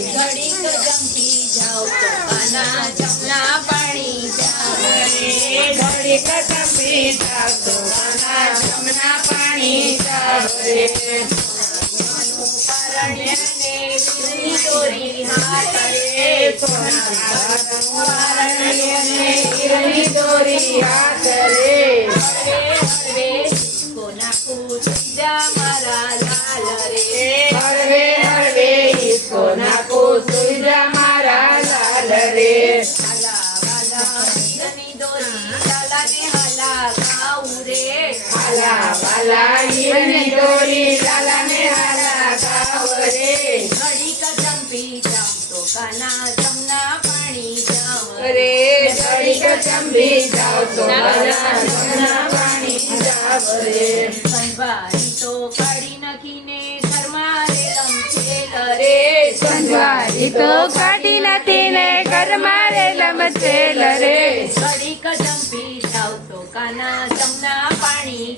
ઘડીક જંપી જાવ તો કાના જમના પાણી જાવ રે ઘડીક ચંપી જાવ તો કાના જમના પાણી જાવ રે પરણ્યને વીરની દોરી હાથ રે હાલા વાલા હીરની દોરી લાલાને હાલા ગાવ રે. ઘડીક જંપી તો કાના જાવ તો વાલા જમના પાણી જાવ નથી ને કાના પાણી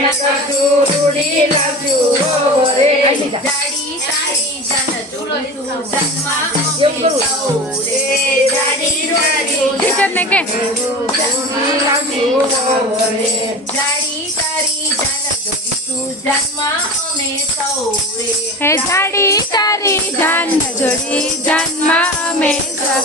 ચંપણ કરતું રૂડી લાવજો રે જાડી તારી જન જન જોડીશું જન્મા અમે સૌ જાડી તારી જાન જોડી જાનમાં અમે સૌ.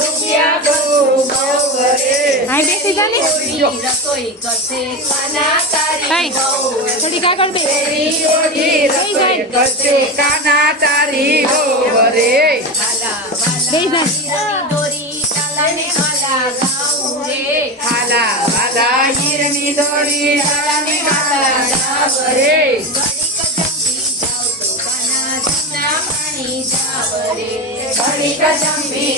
હાય બેસી જા ને. થોડી આગળ બે કાના તારી રે હાલા હાલા રે હીરની દોરી હાલા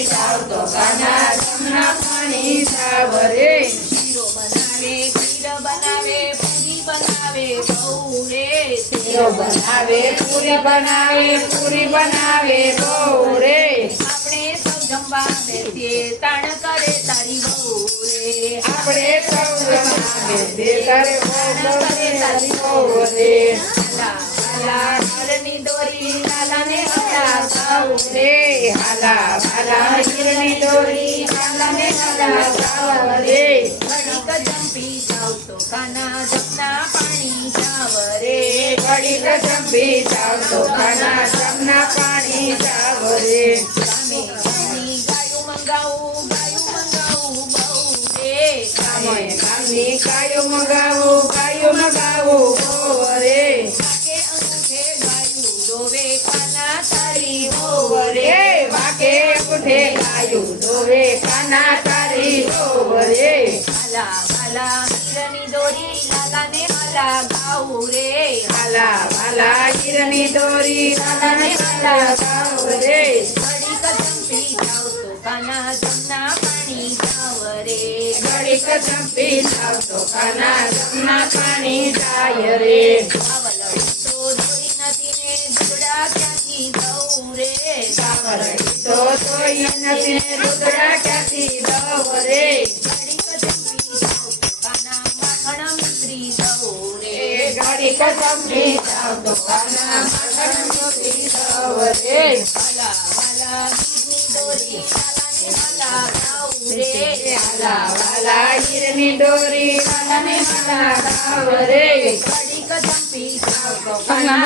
જાવ તો કાના જમના પાણી સાવરે શીરો બનાવે ખીર બનાવે પૂરી બનાવે બહુ રે શીરો બનાવે પૂરી બનાવે પૂરી બનાવે બહુ રે આપણે સૌ જમવા બેસીએ તાણ કરે તારી બહુ રે આપણે સૌ જમવા બેસીએ તારે બહુ કરે તારી બહુ રે हाला हालनी दोरी लालाने हाला जाऊ रे हाला हाला हिरणी दोरी लालाने हाला जाऊ रे घडीक जंपी जावतो काना जपना पाणी जाव रे घडीक जंपी जावतो काना जपना गायू मंगाऊ રે ગામે ગામની ગાયો મગાવું ગાયો મગાવું બહુ રે કાકે અંગૂઠે ગાયું ડોવે કાના તારી બહુ રે રે વાકે ઉઠે ગાયું દોરે કાના તારી બહુ રે હાલા વાલા મીરની દોરી લાલાને હાલા ગાવું રે હાલા વાલા હીરની દોરી કાનાને હાલા ગાવ રે ઘડીક જંપી જાવ તો કાના જમના પાણી જાવ રે ઘડીક ચંપી જાવ તો કાના જમના પાણી જાય રે. તો દોરી નથી ને દુબડા ક્યાંથી દઉં રે. ને ઘડીક જંપી જાવ તો કાના માખણ મિશ્રી દઉં રે મોતી વાલા વાલા દોરી લાલાને હાલા ગાઉં રે વાલા હીરની દોરી કાનાને હાલા ગાવ રે ઘડીક જંપી જાવ તો પાણી.